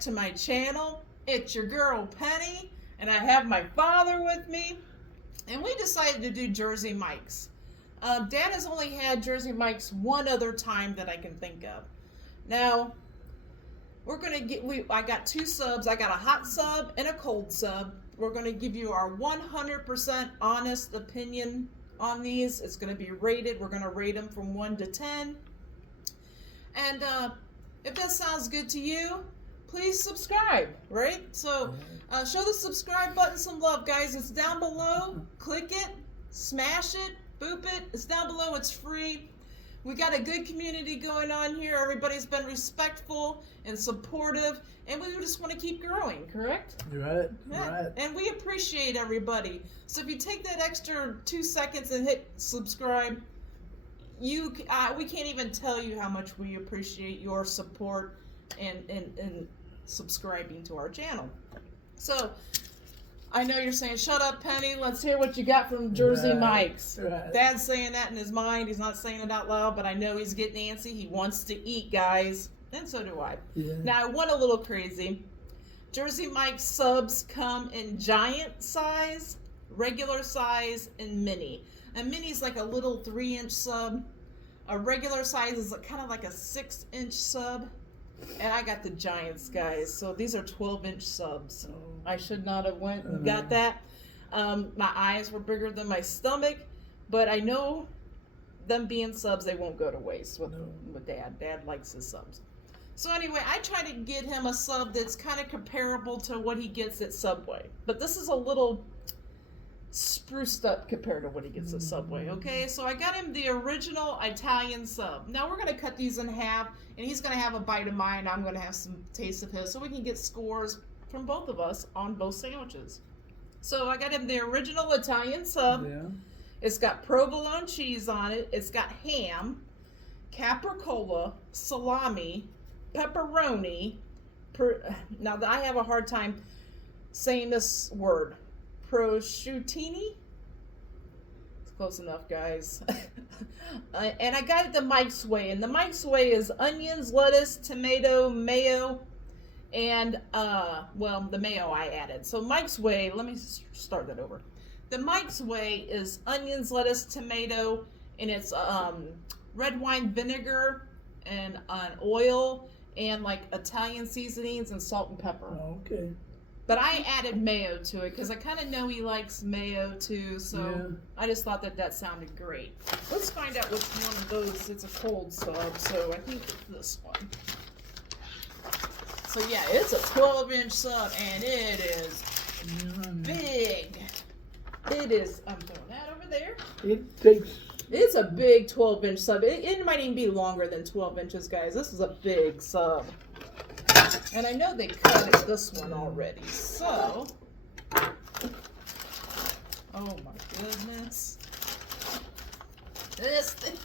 back to my channel. It's your girl Penny, and I have my father with me, and we decided to do Jersey Mike's. Dad has only had Jersey Mike's one other time that I can think of. Now, we're gonna get, I got two subs. I got a hot sub and a cold sub. We're gonna give you our 100% honest opinion on these. It's gonna be rated. We're gonna rate them from 1 to 10. And if that sounds good to you, please subscribe, right? So show the subscribe button some love, guys. It's down below. Click it, smash it, boop it. It's down below. It's free. We got a good community going on here. Everybody's been respectful and supportive, and we just want to keep growing, correct? You're right. Yeah. You're right. And we appreciate everybody. So if you take that extra 2 seconds and hit subscribe, we can't even tell you how much we appreciate your support and subscribing to our channel. So I know you're saying, shut up, Penny. Let's hear what you got from Jersey Mike's. Right. Dad's saying that in his mind. He's not saying it out loud, but I know he's getting antsy. He wants to eat, guys. And so do I. Yeah. Now, I went a little crazy. Jersey Mike's subs come in giant size, regular size, and mini. A mini's like a little 3-inch sub. A regular size is kind of like a 6-inch sub. And I got the giants, guys. So these are 12-inch subs. I should not have went and got that. My eyes were bigger than my stomach. But I know them being subs, they won't go to waste with Dad. Dad likes his subs. So anyway, I try to get him a sub that's kind of comparable to what he gets at Subway. But this is a little spruced up compared to what he gets at Subway, okay? So I got him the original Italian sub. Now we're going to cut these in half, and he's going to have a bite of mine. I'm going to have some taste of his, so we can get scores from both of us on both sandwiches. So I got him the original Italian sub. Yeah. It's got provolone cheese on it. It's got ham, capricola, salami, pepperoni. Now I have a hard time saying this word. Prosciutini. It's close enough, guys. And I got it the Mike's Way, and the Mike's Way is onions, lettuce, tomato, mayo, and well, the mayo I added. So Mike's Way, let me start that over. The Mike's Way is onions, lettuce, tomato, and it's red wine vinegar and oil and like Italian seasonings and salt and pepper. Okay. But I added mayo to it because I kind of know he likes mayo too, so I just thought that sounded great. Let's find out which one of those. It's a cold sub, so I think it's this one. So yeah, it's a 12-inch sub, and it is big. It is. I'm throwing that over there. It's a big 12-inch sub. It might even be longer than 12 inches, guys. This is a big sub. And I know they cut it this one already, so. Oh my goodness. This thing.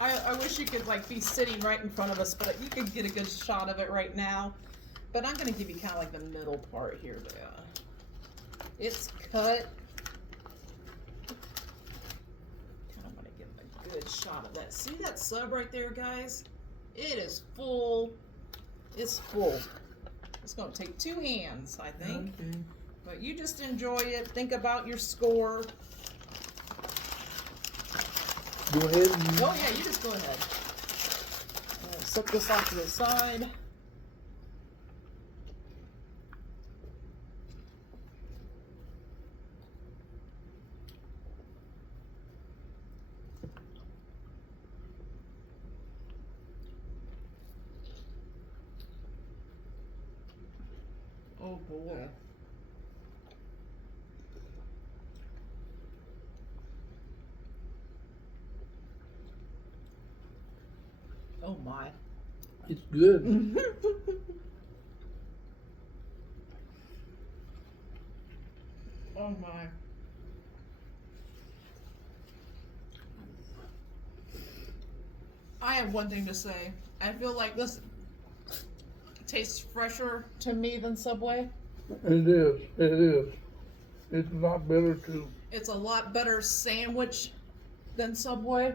I wish you could like be sitting right in front of us, but you could get a good shot of it right now. But I'm going to give you kind of like the middle part here. It's cut. Kind of want to get a good shot of that. See that sub right there, guys? It is full. It's full. It's going to take 2 hands, I think. Okay. But you just enjoy it. Think about your score. Go ahead. Oh, yeah, you just go ahead. Set this off to the side. Oh boy. Oh my. It's good. Oh my. I have one thing to say. I feel like this tastes fresher to me than Subway. It is. It is. It's a lot better too. It's a lot better sandwich than Subway.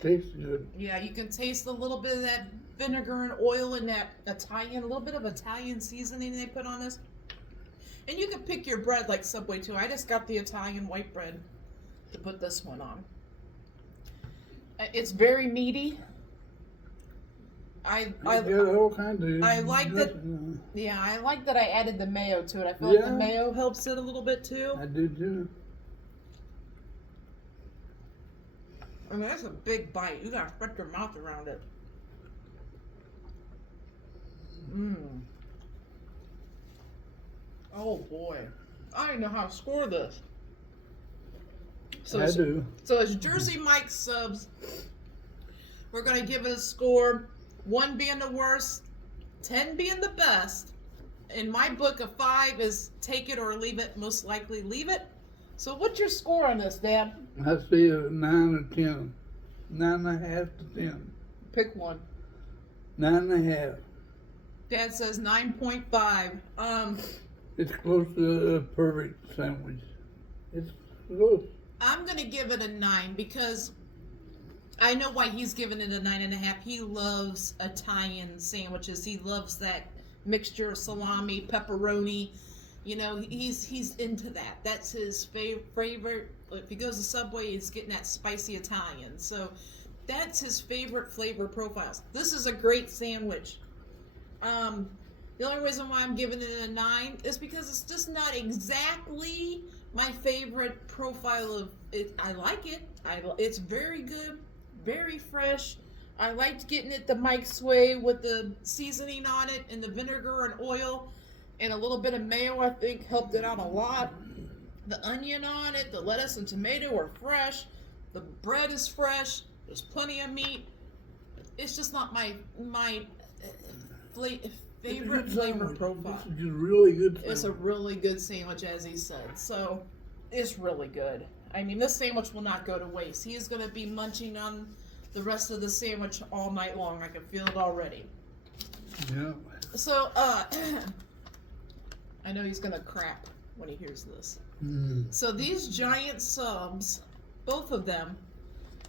Tastes good. Yeah, you can taste a little bit of that vinegar and oil and that Italian, a little bit of Italian seasoning they put on this. And you can pick your bread like Subway too. I just got the Italian white bread to put this one on. It's very meaty. I all kinds of I like that. Yeah, I like that I added the mayo to it. I feel like the mayo helps it a little bit too. I do too. I mean, that's a big bite. You gotta spread your mouth around it. Mmm. Oh boy, I don't know how to score this. So I do. So it's Jersey Mike's subs. We're gonna give it a score. 1 being the worst, 10 being the best. In my book, a 5 is take it or leave it. Most likely leave it. So what's your score on this, Dad? I see a 9 or 10. 9.5 to 10. Pick one. 9.5. Dad says 9.5. It's close to a perfect sandwich. It's close. I'm gonna give it a 9 because I know why he's giving it a 9.5. He loves Italian sandwiches. He loves that mixture of salami, pepperoni. You know, he's into that. That's his favorite. If he goes to Subway, he's getting that spicy Italian. So that's his favorite flavor profiles. This is a great sandwich. The only reason why I'm giving it a 9 is because it's just not exactly my favorite profile of it. I like it. It's very good, very fresh. I liked getting it the Mike's way with the seasoning on it and the vinegar and oil and a little bit of mayo. I think helped it out a lot. The onion on it, the lettuce and tomato are fresh. The bread is fresh. There's plenty of meat. It's just not my favorite flavor profile. This is really good sandwich. It's a really good sandwich, as he said. So it's really good. I mean, this sandwich will not go to waste. He is going to be munching on the rest of the sandwich all night long. I can feel it already. Yeah. So, I know he's going to crap when he hears this. So these giant subs, both of them,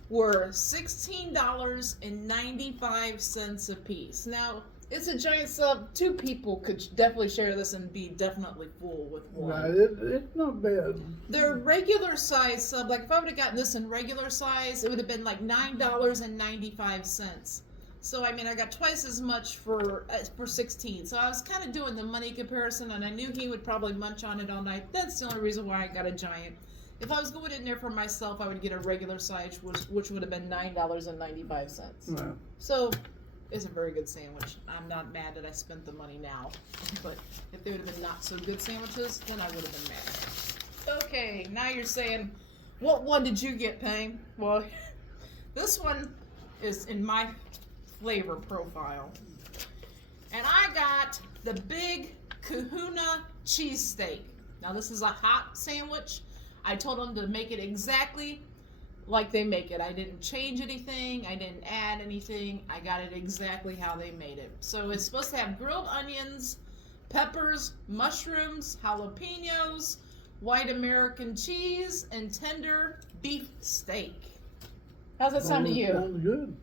were $16.95 a piece. Now, it's a giant sub. 2 people could definitely share this and be definitely full with one. Right, it's not bad. Their regular size sub, like if I would have gotten this in regular size, it would have been like $9.95. So I mean, I got twice as much for 16. So I was kind of doing the money comparison, and I knew he would probably munch on it all night. That's the only reason why I got a giant. If I was going in there for myself, I would get a regular size, which would have been $9.95. Right. So it's a very good sandwich. I'm not mad that I spent the money now, but if they would have been not so good sandwiches, then I would have been mad. Okay, now you're saying, what one did you get, Payne? Well, this one is in my flavor profile. And I got the big Kahuna cheesesteak. Now this is a hot sandwich. I told them to make it exactly like they make it. I didn't change anything. I didn't add anything. I got it exactly how they made it. So it's supposed to have grilled onions, peppers, mushrooms, jalapenos, white American cheese, and tender beef steak. How's that sound to you? Sounds good.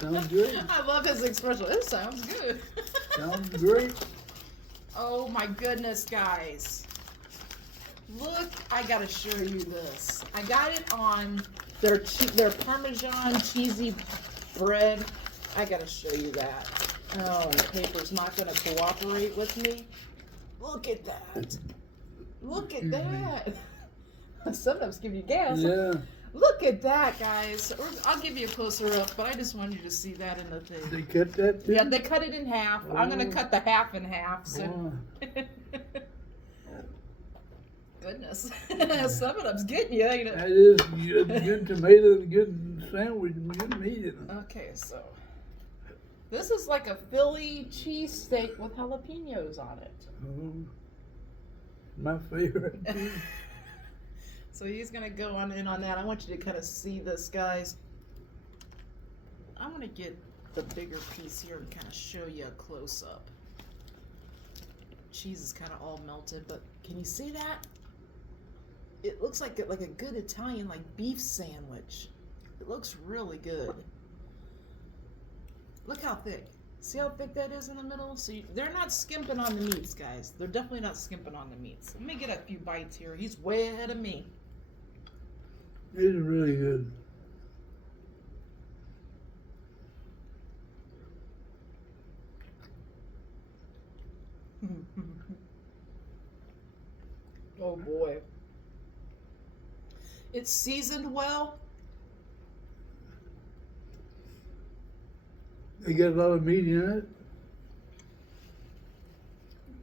Sounds good. I love his expression. It sounds good. Sounds great. Oh my goodness, guys. Look, I gotta show you this. I got it on their Parmesan cheesy bread. I gotta show you that. Oh, the paper's not gonna cooperate with me. Look at that. Look at that. Sometimes give you gas. Yeah. Look at that, guys. I'll give you a closer up, but I just wanted you to see that in the thing. They cut that too? Yeah, they cut it in half. I'm gonna cut the half in half. So. Goodness, 7-Up's getting you. You know. That is good tomato, good sandwich, good meat in it. Okay, so this is like a Philly cheesesteak with jalapenos on it. Oh, my favorite. So he's gonna go on in on that. I want you to kind of see this, guys. I'm gonna get the bigger piece here and kind of show you a close up. Cheese is kind of all melted, but can you see that? It looks like a good Italian beef sandwich. It looks really good. Look how thick. See how thick that is in the middle? So they're not skimping on the meats, guys. They're definitely not skimping on the meats. Let me get a few bites here. He's way ahead of me. It's really good. Oh boy. It's seasoned well. They got a lot of meat in it.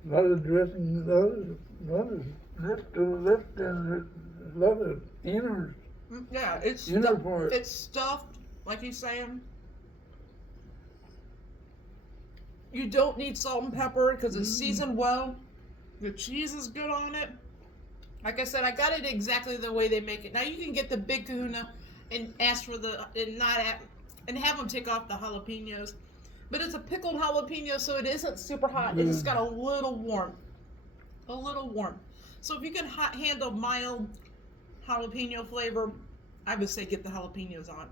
A lot of dressing, a lot of lift, and a lot of innards. Yeah, it's Inner part. it's stuffed, like he's saying. You don't need salt and pepper because it's seasoned well. The cheese is good on it. Like I said, I got it exactly the way they make it. Now you can get the big Kahuna and ask for and have them take off the jalapenos. But it's a pickled jalapeno, so it isn't super hot. It just got a little warm. A little warm. So if you can handle mild jalapeno flavor, I would say get the jalapenos on.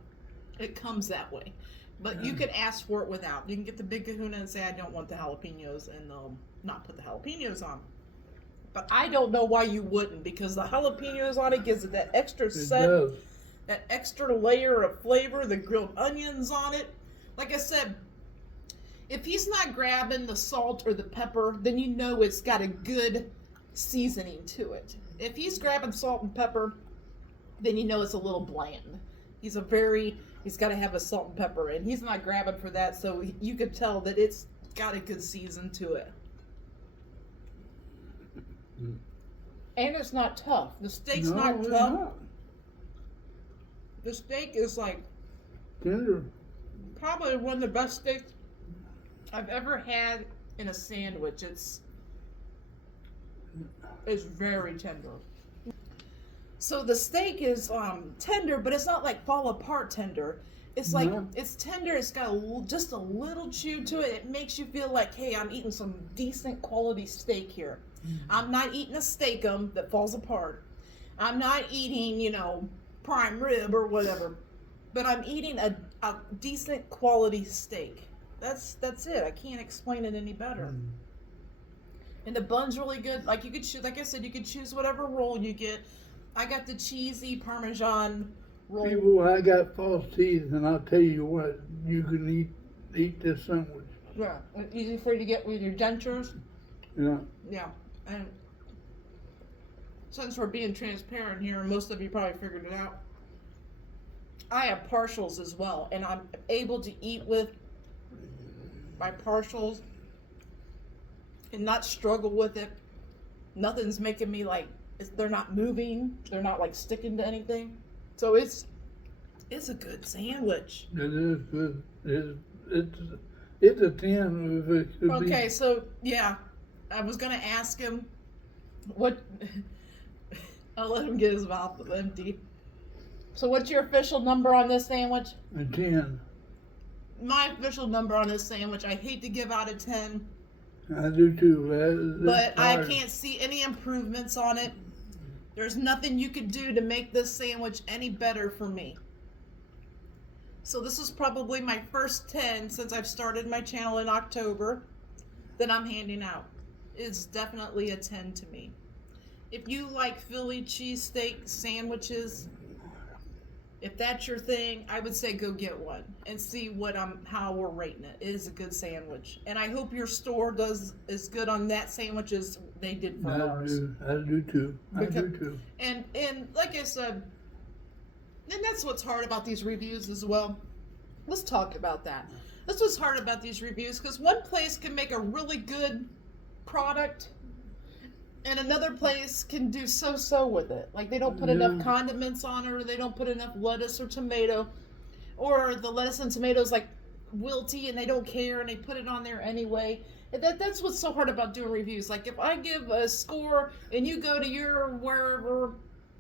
It comes that way. But you can ask for it without. You can get the big Kahuna and say, I don't want the jalapenos, and they'll not put the jalapenos on. But I don't know why you wouldn't, because the jalapenos on it gives it that extra scent, that extra layer of flavor, the grilled onions on it. Like I said, if he's not grabbing the salt or the pepper, then you know it's got a good seasoning to it. If he's grabbing salt and pepper, then you know it's a little bland. He's got to have a salt and pepper, and he's not grabbing for that, so you could tell that it's got a good season to it. And it's not tough. The steak's not tough. Not. The steak is like Tender. probably one of the best steaks I've ever had in a sandwich. It's very tender. So the steak is tender, but it's not like fall apart tender. It's like it's tender. It's got just a little chew to it. It makes you feel like, hey, I'm eating some decent quality steak here. I'm not eating a steakum that falls apart. I'm not eating, prime rib or whatever. But I'm eating a decent quality steak. That's it. I can't explain it any better. And the bun's really good. Like you could choose, like I said, you could choose whatever roll you get. I got the cheesy Parmesan roll. People, I got false teeth, and I'll tell you what, you can eat this sandwich. Yeah, easy for you to get with your dentures. Yeah. Yeah, and since we're being transparent here, and most of you probably figured it out, I have partials as well, and I'm able to eat with my partials and not struggle with it. Nothing's making me like, they're not moving, they're not like sticking to anything. So it's a good sandwich. It is good. It's a 10 if it could be. Okay, so yeah, I was gonna ask him what. I'll let him get his mouth empty. So what's your official number on this sandwich? A 10. My official number on this sandwich, I hate to give out a 10. I do too. But I can't see any improvements on it. There's nothing you could do to make this sandwich any better for me. So this is probably my first 10 since I've started my channel in October that I'm handing out. It's definitely a 10 to me. If you like Philly cheesesteak sandwiches, if that's your thing, I would say go get one and see how we're rating it. It is a good sandwich, and I hope your store does as good on that sandwich as they did for ours. I do too. I do too. And like I said, and that's what's hard about these reviews as well. Let's talk about that. That's what's hard about these reviews, because one place can make a really good product and another place can do so-so with it. Like they don't put enough condiments on it, or they don't put enough lettuce or tomato, or the lettuce and tomatoes like wilty and they don't care and they put it on there anyway. And that's what's so hard about doing reviews. Like if I give a score and you go to your wherever,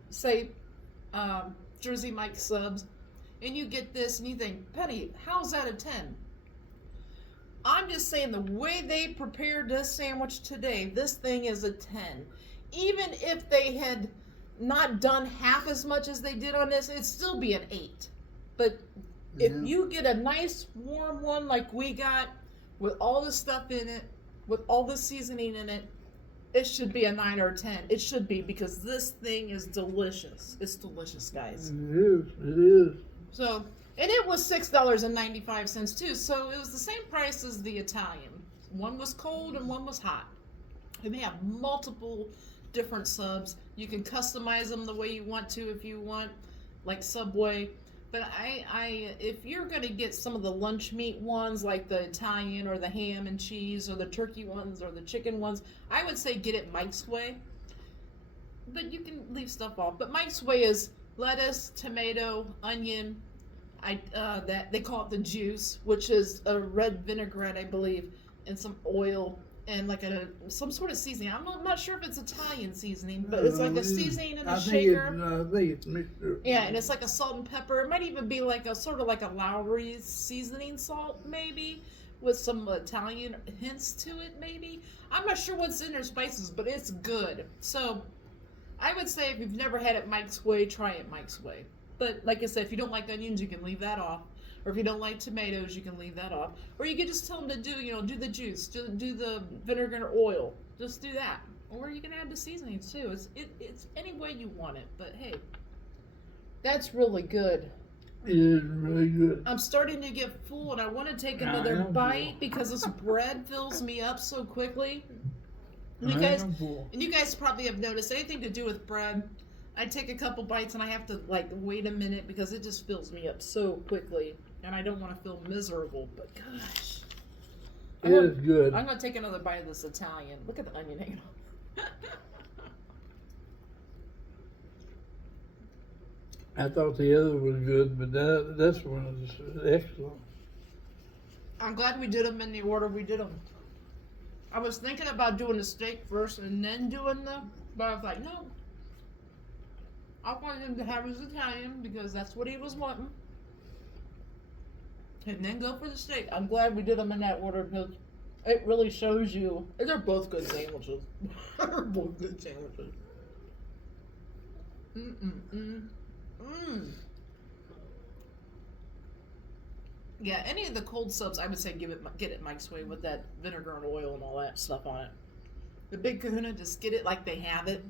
say Jersey Mike subs, and you get this and you think, Penny, how's that a 10? I'm just saying the way they prepared this sandwich today, this thing is a 10. Even if they had not done half as much as they did on this, it'd still be an 8. But If Yeah. you get a nice warm one like we got, with all the stuff in it, with all the seasoning in it, it should be a 9 or a 10. It should be, because this thing is delicious. It's delicious, guys. It is. It is. So, and it was $6.95 too. So it was the same price as the Italian. One was cold and one was hot. And they have multiple different subs. You can customize them the way you want to if you want, like Subway. But if you're gonna get some of the lunch meat ones, like the Italian or the ham and cheese or the turkey ones or the chicken ones, I would say get it Mike's Way. But you can leave stuff off. But Mike's Way is lettuce, tomato, onion. That they call it the juice, which is a red vinaigrette, I believe, and some oil and like some sort of seasoning. I'm not sure if it's Italian seasoning, but it's like a seasoning in a shaker. I think it's mixture. Yeah, and it's like a salt and pepper. It might even be like a sort of like a Lowry's seasoning salt, maybe, with some Italian hints to it, maybe. I'm not sure what's in their spices, but it's good. So I would say if you've never had it Mike's Way, try it Mike's Way. But like I said, if you don't like onions, you can leave that off. Or if you don't like tomatoes, you can leave that off. Or you can just tell them to do the juice, do the vinegar and oil. Just do that. Or you can add the seasonings too. It's any way you want it. But hey, that's really good. It is really good. I'm starting to get full, and I want to take another bite because this bread fills me up so quickly. And you guys probably have noticed anything to do with bread. I take a couple bites and I have to like wait a minute because it just fills me up so quickly, and I don't want to feel miserable. But gosh, It is good. I'm gonna take another bite of this Italian. Look at the onion hanging on. I thought the other was good, but this one is excellent. I'm glad we did them in the order we did them. I was thinking about doing the steak first and then doing but I was like, no. I wanted him to have his Italian because that's what he was wanting. And then go for the steak. I'm glad we did them in that order because it really shows you. They're both good sandwiches. They're both good sandwiches. Yeah, any of the cold subs, I would say get it Mike's Way with that vinegar and oil and all that stuff on it. The Big Kahuna, just get it like they have it.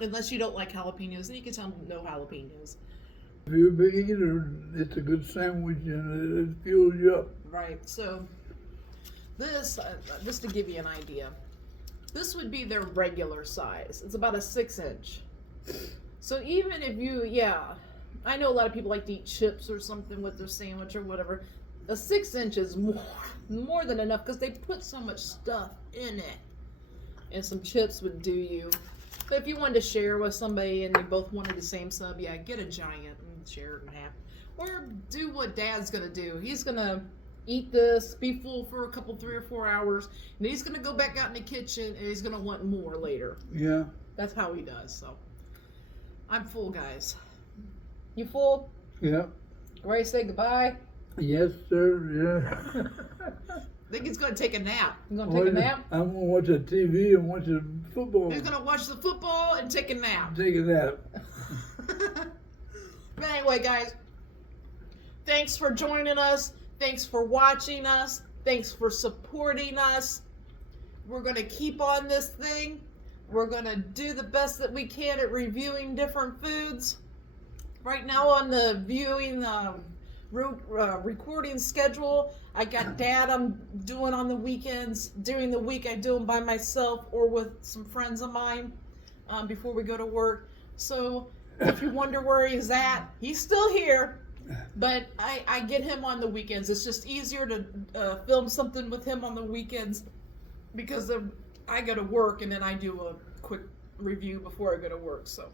Unless you don't like jalapenos, then you can tell them no jalapenos. If you're a big eater, it's a good sandwich and it fuels you up. Right, so this, just to give you an idea, this would be their regular size. It's about a 6-inch. So even if I know a lot of people like to eat chips or something with their sandwich or whatever. A 6-inch is more than enough because they put so much stuff in it. And some chips would do you. But if you wanted to share with somebody and they both wanted the same sub, yeah, get a giant and share it in half. Or do what Dad's going to do. He's going to eat this, be full for a couple, 3 or 4 hours, and he's going to go back out in the kitchen and he's going to want more later. Yeah. That's how he does, so. I'm full, guys. You full? Yeah. Ready to say goodbye? Yes, sir. Yeah. I think he's going to take a nap. You going to take a nap? I'm going to watch the TV and watch the football. He's going to watch the football and take a nap. Take a nap. But anyway, guys, thanks for joining us. Thanks for watching us. Thanks for supporting us. We're going to keep on this thing. We're going to do the best that we can at reviewing different foods. Right now on the recording schedule, I got Dad I'm doing on the weekends. During the week I do them by myself or with some friends of mine before we go to work. So if you wonder where he's at, he's still here, but I get him on the weekends. It's just easier to film something with him on the weekends because I go to work and then I do a quick review before I go to work. So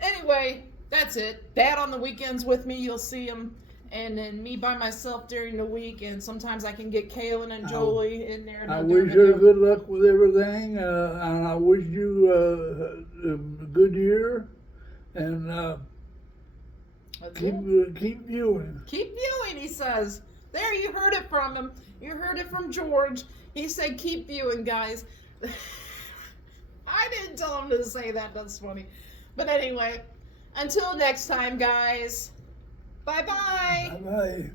anyway, that's it. Dad on the weekends with me, you'll see him. And then me by myself during the week, and sometimes I can get Kaylin and Jolie in there. And I wish you good luck with everything, and I wish you a good year, and keep viewing. Keep viewing, he says. There, you heard it from him. You heard it from George. He said keep viewing, guys. I didn't tell him to say that. That's funny. But anyway, until next time, guys. Bye-bye. Bye bye.